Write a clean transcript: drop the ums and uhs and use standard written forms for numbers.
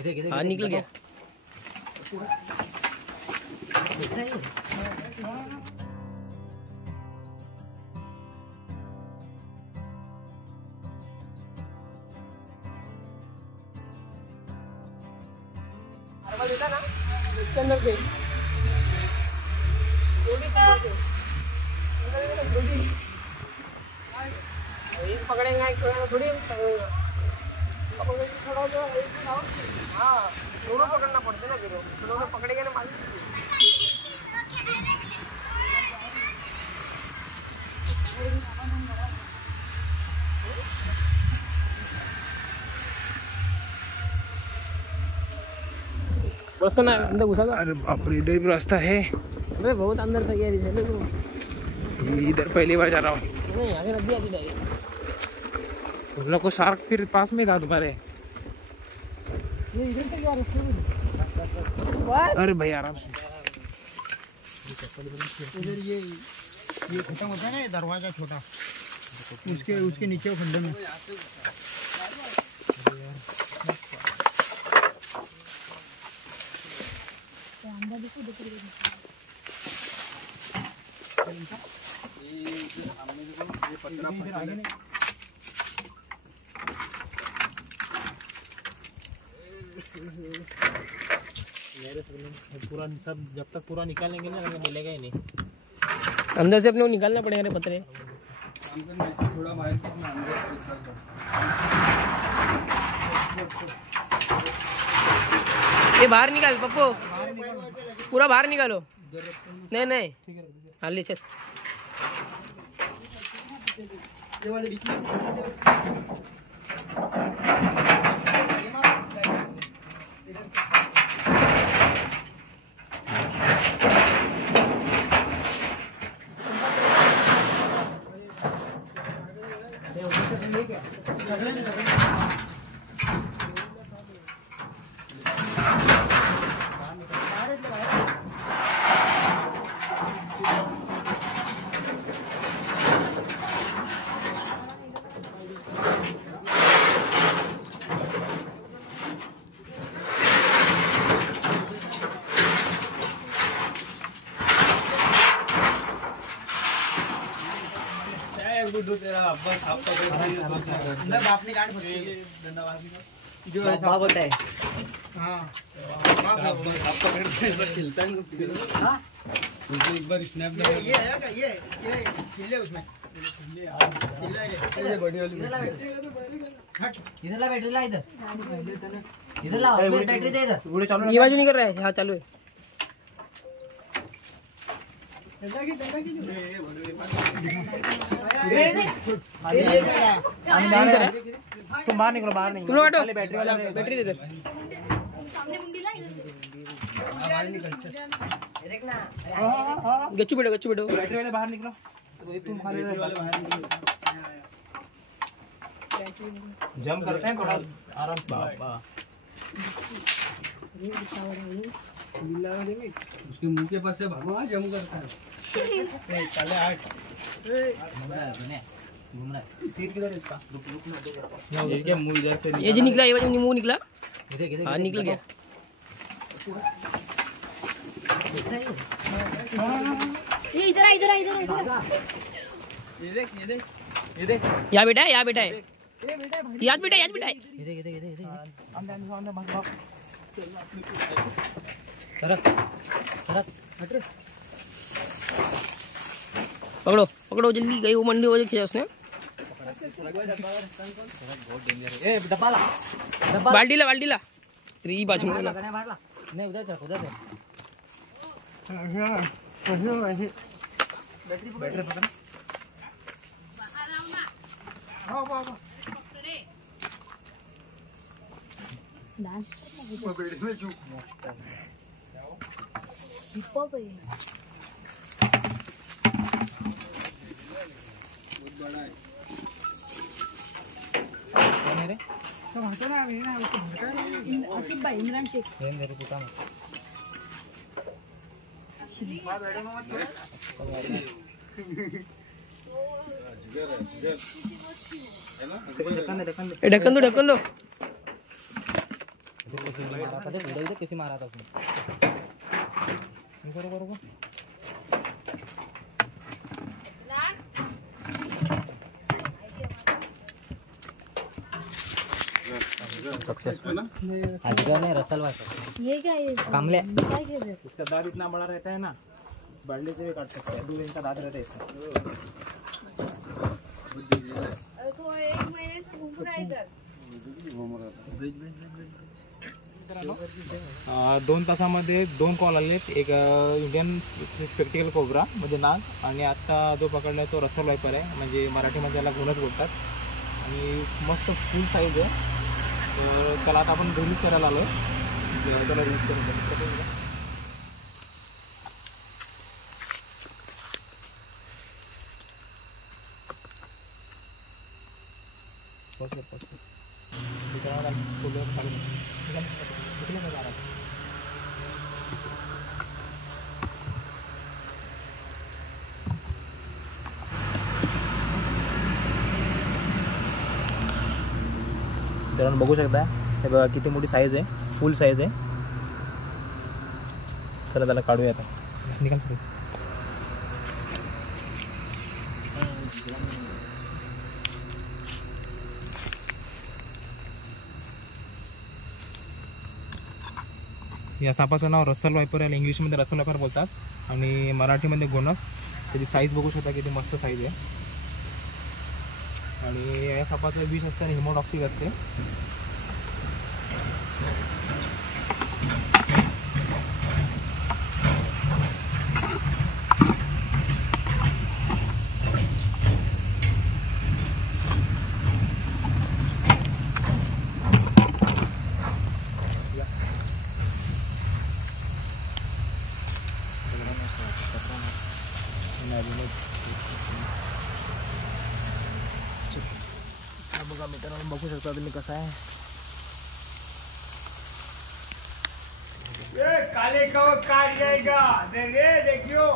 हाँ निकल गया। देखा ना इसके अंदर गई पकड़ेंगे थोड़ी हाँ दोनों पकड़ना पड़ता है ना, फिर दोनों पकड़ेंगे ना मालिक। ना अंदर घुसा था। अरे बाप रे, इधर भी रास्ता है। अबे बहुत अंदर तक है इधर पहली बार जा रहा हूँ। नहीं आगे नदी आती डायरेक्ट। तुम लोग को शार्क फिर पास में था तुम्हारे। ये इधर तक यार अरे भाई आराम से। इधर ये खत्म होता है ना, ये दरवाजा छोटा, उसके नीचे खंडे में। पूरा सब जब तक पूरा निकालेंगे ना मिलेगा ही नहीं। अंदर से अपने को निकालना पड़ेगा रे पत्थर। थोड़ा बाहर ये बाहर निकाल पप्पू, पूरा बाहर निकालो। नहीं नहीं हाँ ले चल। जो बाप होता है। हाँ खिलता नहीं एक बार स्नैप ये है क्या? ये खिले उसमें इधर ला बैटरी ला, इधर ला बैटरी दे इधर। ये बाजू नहीं कर रहा है, यहाँ चालू है। तुम बाहर निकलो, बाहर नहीं। तुम लोग हटो, बैटरी दे इधर। गच्चू बैठो, गच्चू बैठो। बैटरी वाले बाहर निकलो। तुम जम करते हैं थोड़ा आराम से। उसके मुंह के पास से भागो, जम करता है। चले आठ सीट किधर इसका? ये मुंह इधर से ये जी निकला, ये बाजू मुंह निकला। हाँ निकल गया। इधर इधर इधर ये देख ये देख ये देख, यहाँ बेटा है, यहाँ बेटा है, याद बेटा, याद बेटा है। सरक सरक पकड़ो पकड़ो जल्दी, गई वो मंडी हो खींचा उसने। बाल्टी ला, बाल्टी ला। तेरी बाजू में ला। नहीं उधर चल, उधर चल। बैटरी पकड़। आसिफ भाई, इमरान शेख। ढक्कन दो, ढक्कन दो। कशी मारत असून बरोबर नहीं रसल ये क्या है कामले काय केलं इसका दांत इतना बड़ा रहता है ना, बल्ले से भी काट सकते हैं। 2 इंच का दांत रहता है इसका। तो 1 महीने से घूम रहा है इधर। 2 तासामध्ये 2 कॉल आलेत। एक इंडियन स्पेक्टिकल कोब्रा म्हणजे नाग, आणि आता जो पकडला तो रसल वायपर आहे, म्हणजे मराठीमध्ये त्याला घोणस बोलतात, आणि मस्त फुल साईज आहे। तर त्याला आता आपण रिलीज करायला आलो आहे, त्याला रिलीज करून तर बघू शकता, हे बघा किती मोठी साईज आहे, फुल साईज आहे। चला त्याला काढूया आता, निकाल सर। या सापाचं नाव रसल वायपर आहे, इंग्लिशमध्ये रसल वायपर बोलतात, आणि मराठीमध्ये घोणस। त्याची साईज बघू शकता किती मस्त साईज आहे, आणि या सापाचं विष असतं हिमोटॉक्सिक असते। बघा मित्रांनो, बघू शकता तुम्ही कसा आहे। काले कौ काट जाएगा, देखियो